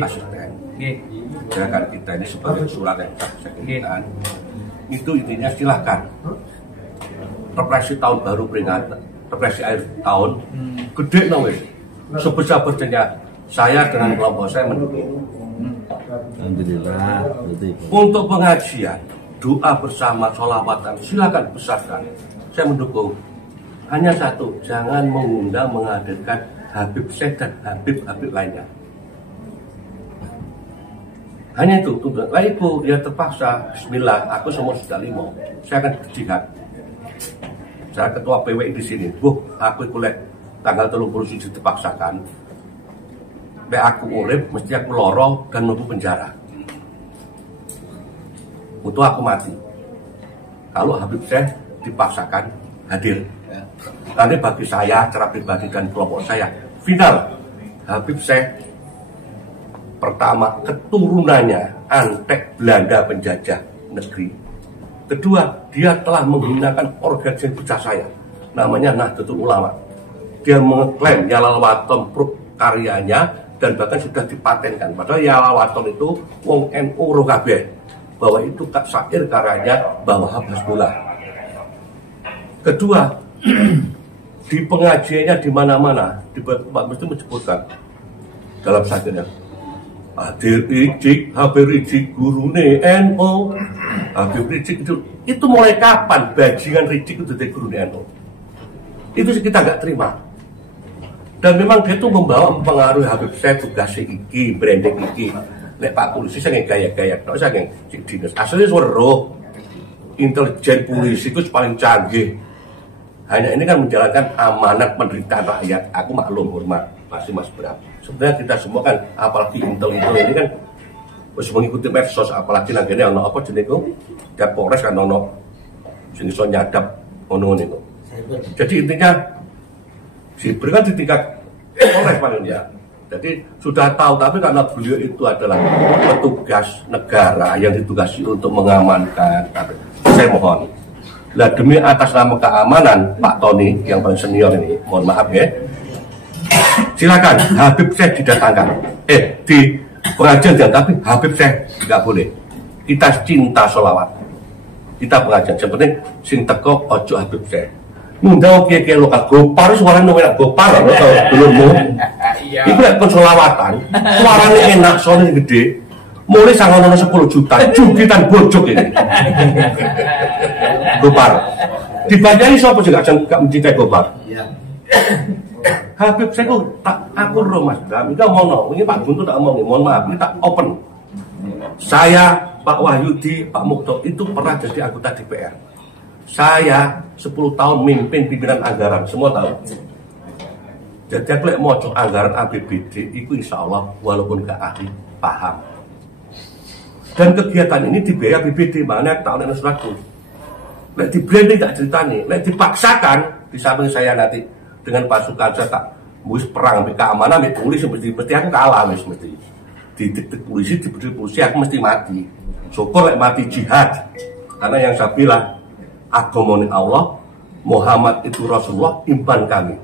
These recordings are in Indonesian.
asisten. Gerakan kita ini sebagai surat yang kita itu intinya silahkan represi tahun baru peringatan, represi akhir tahun, gede wis. Sebesar-besarnya saya dengan kelompok saya mendukung. Alhamdulillah. Untuk pengajian, doa bersama, sholawatan, silakan besarkan. Saya mendukung. Hanya satu, jangan mengundang menghadirkan Habib Syekh dan Habib lainnya. Hanya itu, lah itu dia terpaksa. Bismillah, aku semua sudah limo. Saya akan berjihad. Saya ketua PWI di sini. Aku kuliah tanggal 30 dipaksakan. Aku urip, mesti aku loro dan mlebu penjara. Untuk aku mati. Kalau Habib Syekh dipaksakan hadir. Karena bagi saya, cara pribadi dan kelompok saya, final Habib Syekh pertama keturunannya antek Belanda penjajah negeri. Kedua, dia telah menggunakan organisasi besar saya, namanya Nahdlatul Ulama. Dia mengklaim Yalal Waton karyanya dan bahkan sudah dipatenkan. Padahal Yalal Waton itu wong NU Rokabeh, bahwa itu syair karyanya bahwa Hasbullah. Kedua, di pengajiannya di mana-mana, di Pak Mesti menyebutkan dalam syairnya, Hadir Rijik, Habib Rijik, gurune NU. Habib Rijik itu mulai kapan bajingan Rijik itu dari gurune NU? Itu kita nggak terima. Dan memang dia itu membawa mempengaruhi Habib Syekh tugasnya iki, branding iki. Nek Pak Polisi saya gaya-gaya, kalau saya cik dinas. Aslinya suara intelijen polisi itu paling canggih. Hanya ini kan menjalankan amanat penderitaan rakyat. Aku maklum hormat masih Mas Bram. Sebenarnya kita semua kan, apalagi intel ini kan harus mengikuti medsos, apalagi nantinya ono apa jenis itu, dan Polres kan ono jenis nyadap ono itu. Jadi intinya Siber kan di tingkat Polres paling ya. Jadi sudah tahu, tapi karena beliau itu adalah petugas negara yang ditugasi untuk mengamankan. Saya mohon, lah demi atas nama keamanan Pak Tony yang paling senior ini, mohon maaf ya, silakan Habib Syekh didatangkan. Di pengajian jangan, tapi Habib Syekh tidak boleh. Kita cinta sholawat, kita pengajian. Seperti sing teko ojo Habib Syekh. Ngundang kiai-kiai lokal Gopar, suaranya enak Gopar, atau belummu. Itu lihat konsolawatan, suaranya enak, suaranya gede. Mulai sangat 10 juta, jugitan bojok ini. Gopar. Dibanyai siapa juga gak mencintai Gopar. Habib saya kok tak akur loh Mas Bram. Ini ngomong, ini Pak Guntur tak ngomong, mohon maaf, ini tak open. Saya, Pak Wahyudi, Pak Mukto itu pernah jadi anggota DPR. Saya 10 tahun mimpin pimpinan anggaran, semua tahu. Jadi aku mau anggaran APBD itu insya Allah walaupun gak ahli paham. Dan kegiatan ini dibiayai APBD, makanya tahun ini suratku. Nek di branding tak ceritanya, nek dipaksakan di samping saya nanti dengan pasukan saya tak wis perang keamanan mek polisi mesti aku kalah wis mesti. Di polisi aku mesti mati. Syukur lek mati jihad. Karena yang saya bilang agamane Allah, Muhammad itu Rasulullah, imban kami.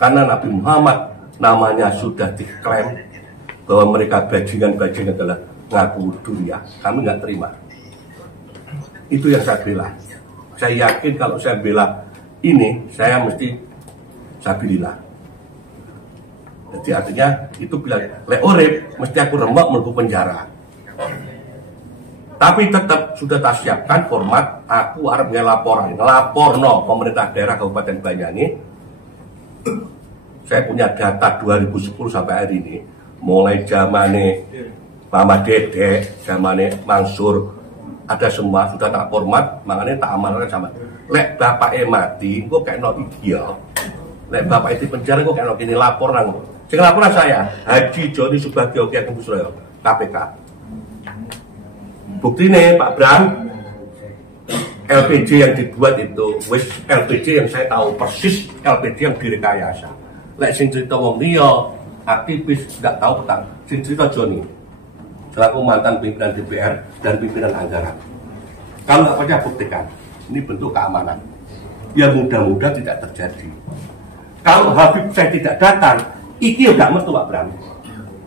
Karena Nabi Muhammad namanya sudah diklaim bahwa mereka bajingan-bajingan adalah ngaku dunia, kami nggak terima. Itu yang saya bela. Saya yakin kalau saya bela ini, saya mesti sabilillah. Jadi artinya itu bila leorep mesti aku rembak melbu penjara. Tapi tetap sudah tak siapkan format aku harap ngelaporno pemerintah daerah Kabupaten Banyuwangi. Saya punya data 2010 sampai hari ini, mulai zamane Mama Dede, zamane Mansur, ada semua sudah tak format, makanya tak amankan sama. Lek bapak mati, kok kayak no ideal. Lek bapak itu penjara, kok kayak no gini lapor nang. Sing laporan saya, Haji Joni Subagio Kiai Suryo, KPK. Bukti nih Pak Bram, LPG yang dibuat itu, wis LPG yang saya tahu persis LPG yang direkayasa. Lek sing cerita wong liya, aktivis nggak tahu tentang sing cerita Joni. Selaku mantan pimpinan DPR dan pimpinan anggaran. Kalau nggak percaya buktikan, ini bentuk keamanan. Ya mudah-mudahan tidak terjadi. Kalau Habib saya tidak datang, iki nggak metu Pak Bram.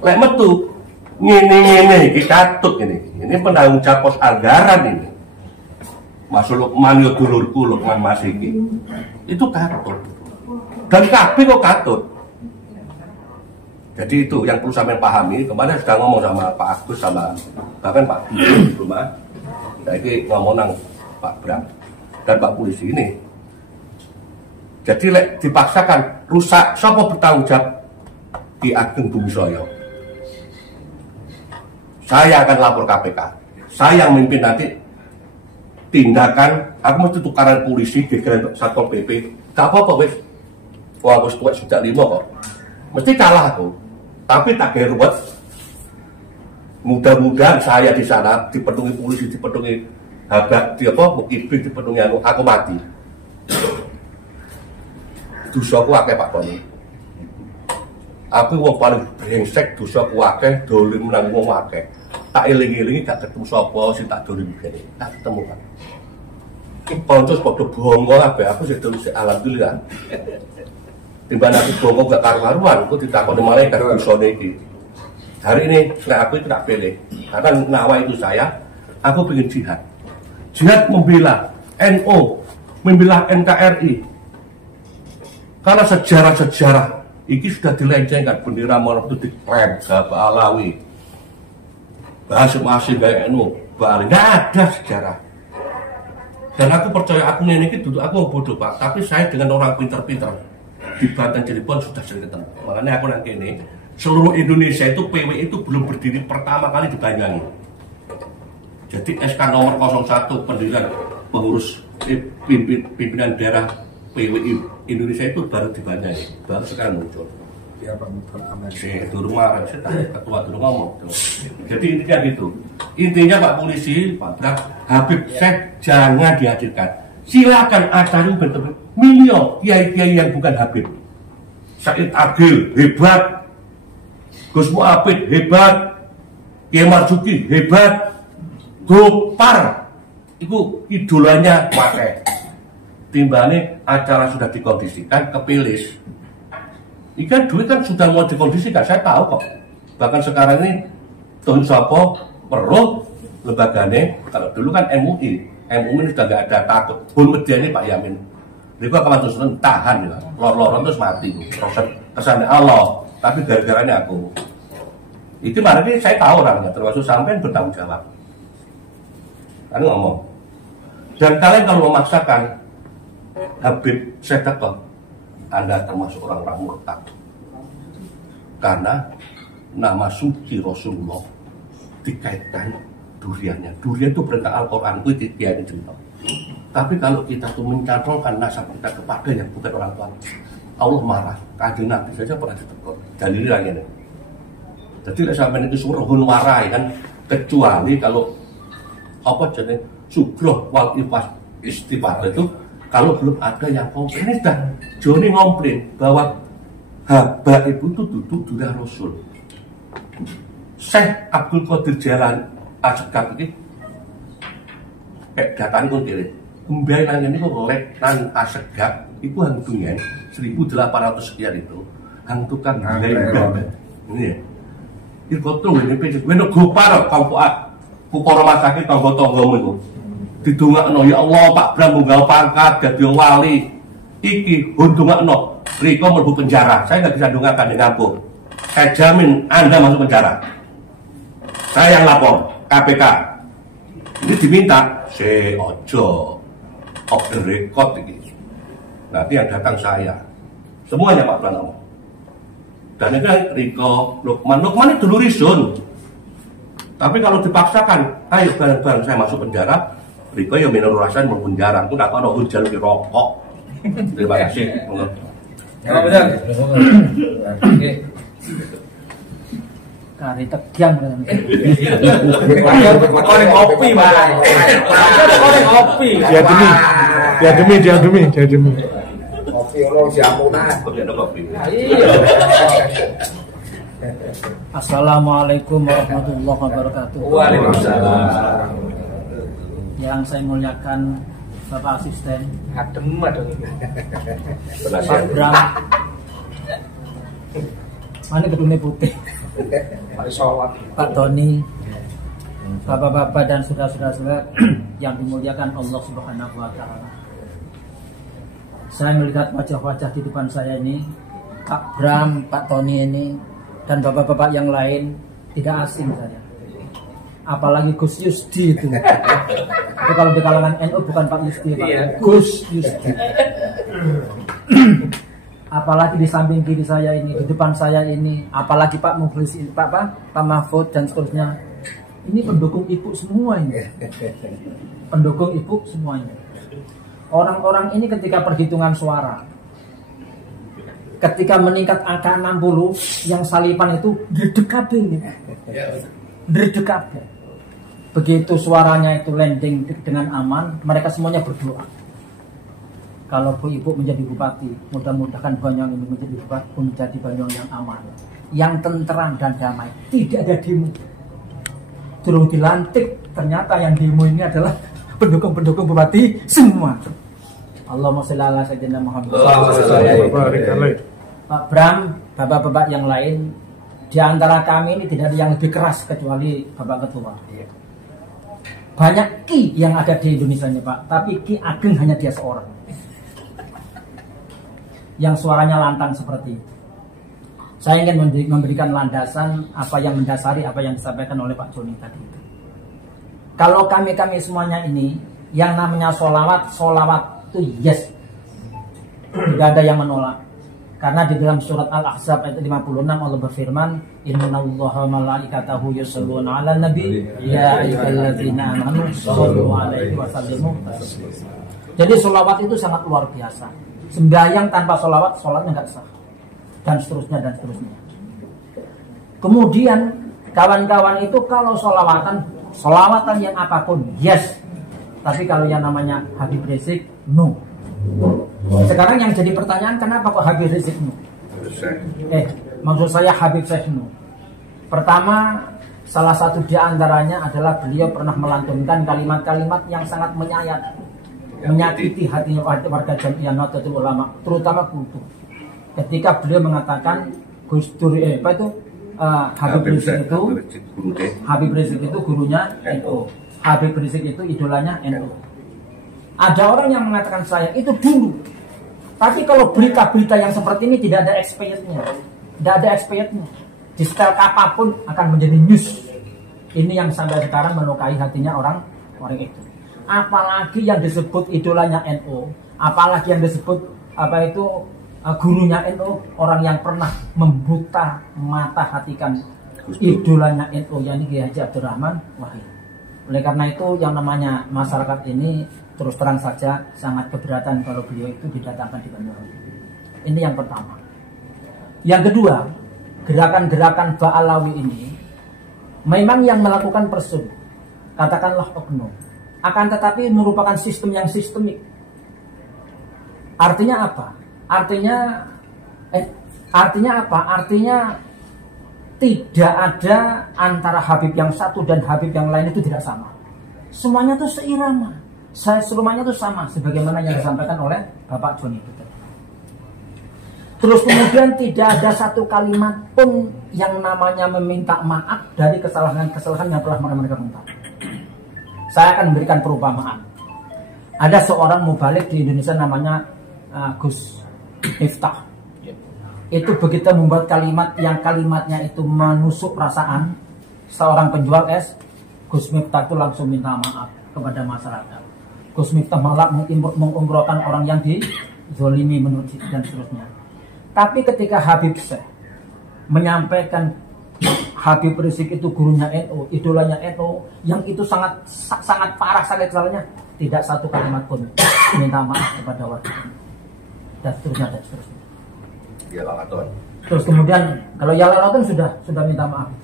Lek metu, Ngene iki katut ini. Ini penanggung jawab pos anggaran ini. Mas Lukman yo dulurku Lukman Mas iki. Itu katut. Dan kabeh kok katut. Jadi itu yang perlu sampai pahami. Kemarin sudah ngomong sama Pak Agus sama bahkan Pak Budi di rumah. Nah ini ngomong nang Pak Bram dan Pak Polisi ini. Jadi dipaksakan rusak. Siapa bertanggung jawab? Ki Ageng Bumi Soyo. Saya akan lapor KPK. Saya yang memimpin nanti tindakan. Aku mesti tukaran polisi di Satpol PP. Gak apa-apa wes. Wah aku tuwek sudah 5 kok. Mesti kalah aku. Tapi tak geruwet. Mudah-mudahan saya di sana dipenuhi polisi, dipenuhi habak, mukibik, dipenuhi aku mati. Dosaku akeh Pak Tony. Aku wong paling brengsek, dosaku akeh, dolim nang wong akeh. Tak eling-elingi gak ketemu sapa sing tak dolim kene. Tak ketemu kan. Kanca padha bongko kabeh, aku sik terus alhamdulillah. Timbang aku bongko gak karu-karuan, aku ditakoni malaikat dosane iki. Hari ini setelah aku itu tak pilih. Karena nawa itu saya, aku pengen jihad. Jihad membela NU, membela NKRI. Karena sejarah-sejarah ini sudah dilencengkan, bendera Marok itu diklaim Bapak Alawi, Basim gaya NU, Bali, nggak ada sejarah. Dan aku percaya aku ini duduk aku bodoh Pak, tapi saya dengan orang pinter-pinter di Banten Cirebon sudah sering ketemu. Makanya aku nanti ini seluruh Indonesia itu PW itu belum berdiri pertama kali di Banyuwangi. Jadi SK nomor 01 pendirian pengurus pimpinan daerah PWI Indonesia itu baru di Banyuwangi, baru sekarang muncul. Ya Pak Muhammad. Itu rumah ketua dulu ngomong. Jadi intinya gitu. Intinya Pak Polisi, Pak Brak, Habib Syekh jangan dihadirkan. Silakan acari bentuk milio kiai-kiai yang bukan Habib. Said Agil hebat, Gus Mu'abid hebat, Kiai Marzuki hebat, Gopar itu idolanya pakai. Timbangnya acara sudah dikondisikan kepilis. Ikan duit kan sudah mau dikondisikan, saya tahu kok. Bahkan sekarang ini Tun Sopo perlu lembagane, kalau dulu kan MUI ini sudah nggak ada takut. Pun media ini Pak Yamin. Mereka akan terus tahan, ya. Lor-loran terus mati. Proses kesannya Allah, tapi gara-garanya aku. Itu mana ini saya tahu orangnya, termasuk sampai bertanggung jawab. Kan ngomong. Dan kalian kalau memaksakan Habib Sedekah, Anda termasuk orang-orang murtad. Karena nama suci Rasulullah dikaitkan duriannya. Durian itu perintah Al-Quran, itu dia yang cerita. Tapi kalau kita tuh mencantolkan nasab kita kepada yang bukan orang tua, Allah marah. Kanjeng Nabi saja pernah ditegur. Dalilnya ini. Jadi sampai itu surahun warai kan, kecuali kalau apa jenis sugro wal istighfar itu kalau belum ada yang komplain. Ini sudah Joni ngomplain bahwa haba ibu itu duduk durian Rasul. Syekh Abdul Qadir Jalan Asegaf ini kayak datang itu kiri kembali nanya ini kok lek nan Asegaf itu hantunya 1800 sekian itu hantukan ini ya itu tuh ini pecah gue gopar kupor rumah sakit tonggo-tonggo itu didongakno ya Allah Pak Bram munggah pangkat dadi wali iki hundongakno riko mlebu penjara. Saya nggak bisa dongakkan di kampung, saya jamin Anda masuk penjara. Saya yang lapor KPK. Ini diminta ojo off the record ini. Nanti yang datang saya semuanya Pak Pranowo. Dan itu Riko Lukman itu dulu risun. Tapi kalau dipaksakan, ayo bareng-bareng saya masuk penjara, Riko ya minum rasain mau penjara. Aku nak kalau hujan di rokok. Terima kasih. Ya benar. Oke. Kari tegiang kan. Koreng kopi, Mas. Koreng kopi. Dia demi. Kopi ono jamunan. Iya. Assalamualaikum warahmatullahi wabarakatuh. Waalaikumsalam. Yang saya muliakan Bapak Asisten Adem. Pak Bram. Mana gedungnya putih? Pak Tony, bapak-bapak dan saudara-saudara yang dimuliakan Allah Subhanahu wa Ta'ala. Saya melihat wajah-wajah di depan saya ini, Pak Bram, Pak Tony ini, dan bapak-bapak yang lain tidak asing saya. Apalagi Gus Yusdi itu. Itu kalau di kalangan NU bukan Pak Yusdi, Pak. Gus Yusdi. Apalagi di samping kiri saya ini, di depan saya ini, apalagi Pak Mukhlis, Pak Mahfud dan seterusnya. Ini pendukung ibu semua ini. Pendukung ibu semuanya. Orang-orang ini ketika perhitungan suara, ketika meningkat angka 60, yang salipan itu dredeg ini. Dredeg. Begitu suaranya itu landing dengan aman, mereka semuanya berdoa. Kalau Bu Ibu menjadi bupati, mudah-mudahan Banyuwangi ini menjadi Banyuwangi yang aman, yang tenteram dan damai, tidak ada demo. Turun dilantik, ternyata yang demo ini adalah pendukung-pendukung bupati semua. Allahumma sholli ala sayyidina Muhammad. Pak Bram, bapak-bapak yang lain, di antara kami ini tidak ada yang lebih keras kecuali Bapak Ketua. Banyak Ki yang ada di Indonesia ini Pak, tapi Ki Ageng hanya dia seorang yang suaranya lantang seperti itu. Saya ingin memberikan landasan apa yang mendasari apa yang disampaikan oleh Pak Joni tadi itu. Kalau kami semuanya ini yang namanya solawat itu yes, tidak ada yang menolak. Karena di dalam surat Al-Ahzab ayat 56 Allah berfirman, Innallaha malaikatahu yusholluna 'alan nabi ya ayyuhalladzina amanu shollu 'alaihi wa sallimu taslima. Jadi solawat itu sangat luar biasa. Sembahyang tanpa solawat, sholatnya nggak sah. Dan seterusnya dan seterusnya. Kemudian kawan-kawan itu kalau solawatan yang apapun yes. Tapi kalau yang namanya Habib Rizik, no. Sekarang yang jadi pertanyaan, kenapa kok Habib Rizik no? Maksud saya Habib Syekh no. Pertama, salah satu di antaranya adalah beliau pernah melantunkan kalimat-kalimat yang sangat menyakiti hati warga Jamiah Nahdlatul Ulama, terutama kultur. Ketika beliau mengatakan Gus Dur Habib Rizik itu gurunya NU. Habib Rizik itu idolanya NU. Ada orang yang mengatakan saya itu dulu. Tapi kalau berita-berita yang seperti ini tidak ada expirednya. Tidak ada expirednya. Di style apapun akan menjadi news. Ini yang sampai sekarang melukai hatinya orang itu. Apalagi yang disebut idolanya NU, apalagi yang disebut gurunya NU, orang yang pernah membuta mata hatikan idolanya NU, yakni Kiai Haji Abdurrahman Wahid. Oleh karena itu yang namanya masyarakat ini terus terang saja sangat keberatan kalau beliau itu didatangkan di Banyuwangi. Ini yang pertama. Yang kedua, gerakan-gerakan Ba'alawi ini memang yang melakukan person, katakanlah oknum, akan tetapi merupakan sistem yang sistemik. Artinya apa? Artinya apa? Artinya tidak ada antara Habib yang satu dan Habib yang lain itu tidak sama. Semuanya itu seirama. Semuanya itu sama sebagaimana yang disampaikan oleh Bapak Joni itu. Terus kemudian tidak ada satu kalimat pun yang namanya meminta maaf dari kesalahan-kesalahan yang telah mereka lakukan. Saya akan memberikan perumpamaan. Ada seorang mubalik di Indonesia namanya Gus Miftah. Itu begitu membuat kalimat yang kalimatnya itu menusuk perasaan seorang penjual es, Gus Miftah itu langsung minta maaf kepada masyarakat. Gus Miftah malah mengumrohkan orang yang dizolimi menurut dan seterusnya. Tapi ketika Habib Syekh menyampaikan Habib Rizik itu gurunya NU, idolanya NU, yang itu sangat parah sakit salahnya, tidak satu kalimat pun minta maaf kepada warga dan seterusnya dan seterusnya. Terus kemudian kalau Yalalaton sudah minta maaf,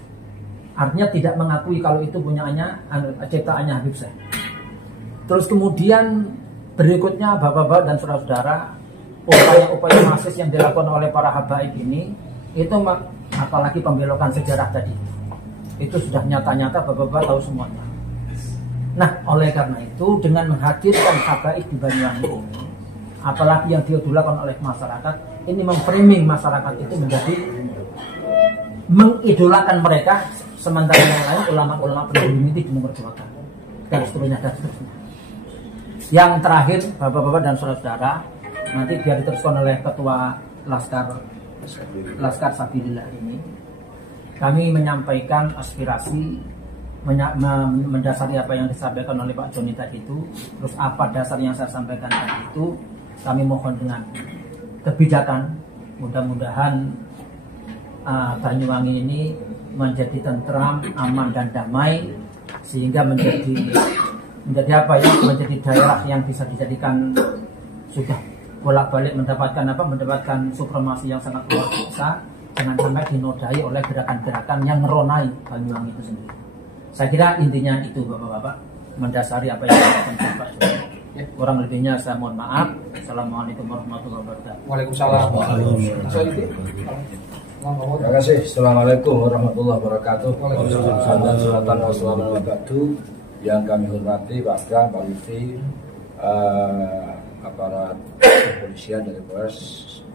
artinya tidak mengakui kalau itu punyaannya ciptaannya Habib Syekh. Terus kemudian berikutnya bapak-bapak dan saudara-saudara, upaya-upaya masif yang dilakukan oleh para habaib ini itu apalagi pembelokan sejarah tadi itu sudah nyata-nyata bapak-bapak tahu semuanya. Nah oleh karena itu dengan menghadirkan habaib di Banyuwangi ini, apalagi yang diidolakan oleh masyarakat, ini memframing masyarakat itu mengidolakan mereka, sementara yang lain ulama-ulama pendahulu itu memperjuangkan dan seterusnya dan seterusnya. Yang terakhir, bapak-bapak dan saudara-saudara, nanti biar diteruskan oleh ketua Laskar Sabilillah ini, kami menyampaikan aspirasi mendasari apa yang disampaikan oleh Pak Joni tadi itu. Terus apa dasar yang saya sampaikan tadi itu, kami mohon dengan kebijakan, mudah-mudahan Banyuwangi ini menjadi tentram, aman dan damai, sehingga menjadi apa ya, menjadi daerah yang bisa dijadikan sudah bolak-balik mendapatkan supremasi yang sangat luar biasa, jangan sampai dinodai oleh gerakan-gerakan yang meronai Banyuwangi itu sendiri. Saya kira intinya itu bapak-bapak, mendasari apa yang disampaikan Pak Joni. Kurang lebihnya saya mohon maaf. Assalamualaikum warahmatullahi wabarakatuh. Waalaikumsalam. Terima kasih. Assalamualaikum warahmatullahi wabarakatuh. Waalaikumsalam. Yang kami hormati Pak Bram, Pak Lutfi, aparat kepolisian dari Polres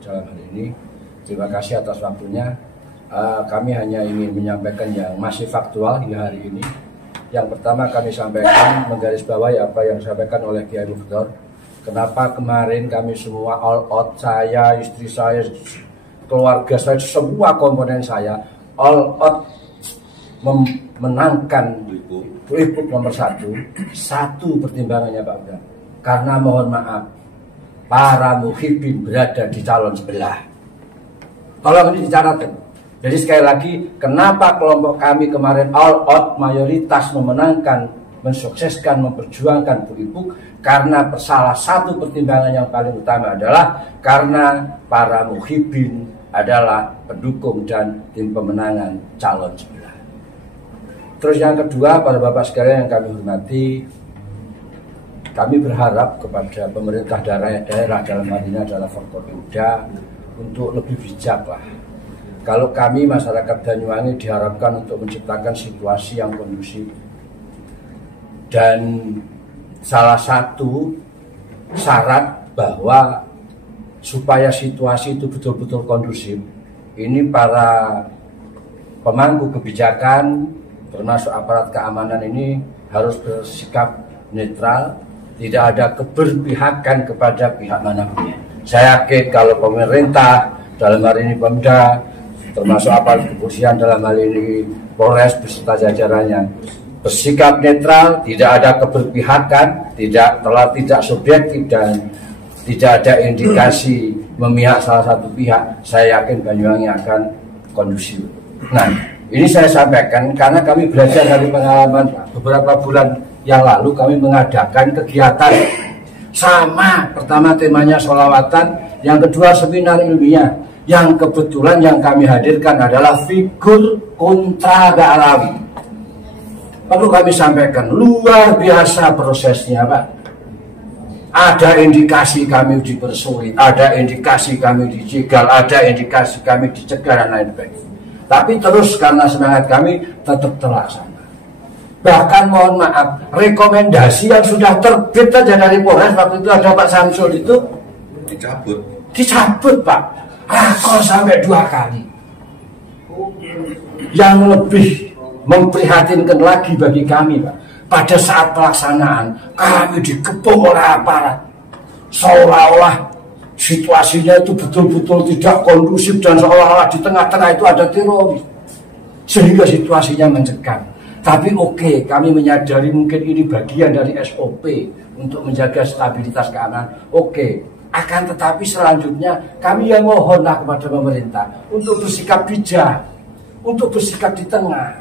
dalam hal ini. Terima kasih atas waktunya. Kami hanya ingin menyampaikan yang masih faktual hingga hari ini. Yang pertama kami sampaikan menggarisbawahi apa yang disampaikan oleh Kiai Mufdor. Kenapa kemarin kami semua all out, saya, istri saya, keluarga saya, semua komponen saya all out memenangkan Pilgub nomor 1. Satu pertimbangannya Pak Bram, karena mohon maaf, para muhibbin berada di calon sebelah. Tolong ini dicatatkan. Jadi sekali lagi, kenapa kelompok kami kemarin all out mayoritas memenangkan, mensukseskan, memperjuangkan Pilgub? Karena salah satu pertimbangan yang paling utama adalah karena para muhibbin adalah pendukung dan tim pemenangan calon sebelah. Terus yang kedua, para bapak sekalian yang kami hormati, kami berharap kepada pemerintah daerah dalam hal ini adalah Forkopimda untuk lebih bijak lah. Kalau kami masyarakat Banyuwangi diharapkan untuk menciptakan situasi yang kondusif, dan salah satu syarat bahwa supaya situasi itu betul-betul kondusif, ini para pemangku kebijakan termasuk aparat keamanan ini harus bersikap netral, tidak ada keberpihakan kepada pihak manapun. Saya yakin kalau pemerintah dalam hal ini Pemda, termasuk aparat kepolisian dalam hal ini Polres beserta jajarannya, bersikap netral, tidak ada keberpihakan, tidak subjektif dan tidak ada indikasi memihak salah satu pihak, saya yakin Banyuwangi akan kondusif. Nah, ini saya sampaikan karena kami belajar dari pengalaman beberapa bulan yang lalu kami mengadakan kegiatan sama. Pertama temanya sholawatan, yang kedua seminar ilmiah. Yang kebetulan yang kami hadirkan adalah figur kontra Ga'alawi. Perlu kami sampaikan, luar biasa prosesnya Pak. Ada indikasi kami dipersulit, ada indikasi kami dijegal, ada indikasi kami dicegah dan lain sebagainya. Tapi terus karena semangat kami tetap terlaksana. Bahkan mohon maaf, rekomendasi yang sudah terbit saja dari Polres waktu itu ada Pak Samsul itu dicabut Pak. Kok sampai 2 kali. Yang lebih memprihatinkan lagi bagi kami Pak, pada saat pelaksanaan kami dikepung oleh aparat, seolah-olah situasinya itu betul-betul tidak kondusif dan seolah-olah di tengah-tengah itu ada teroris, sehingga situasinya mencekam. Tapi oke, kami menyadari mungkin ini bagian dari SOP untuk menjaga stabilitas keamanan. Oke. Akan tetapi selanjutnya kami yang mohonlah kepada pemerintah untuk bersikap bijak, untuk bersikap di tengah.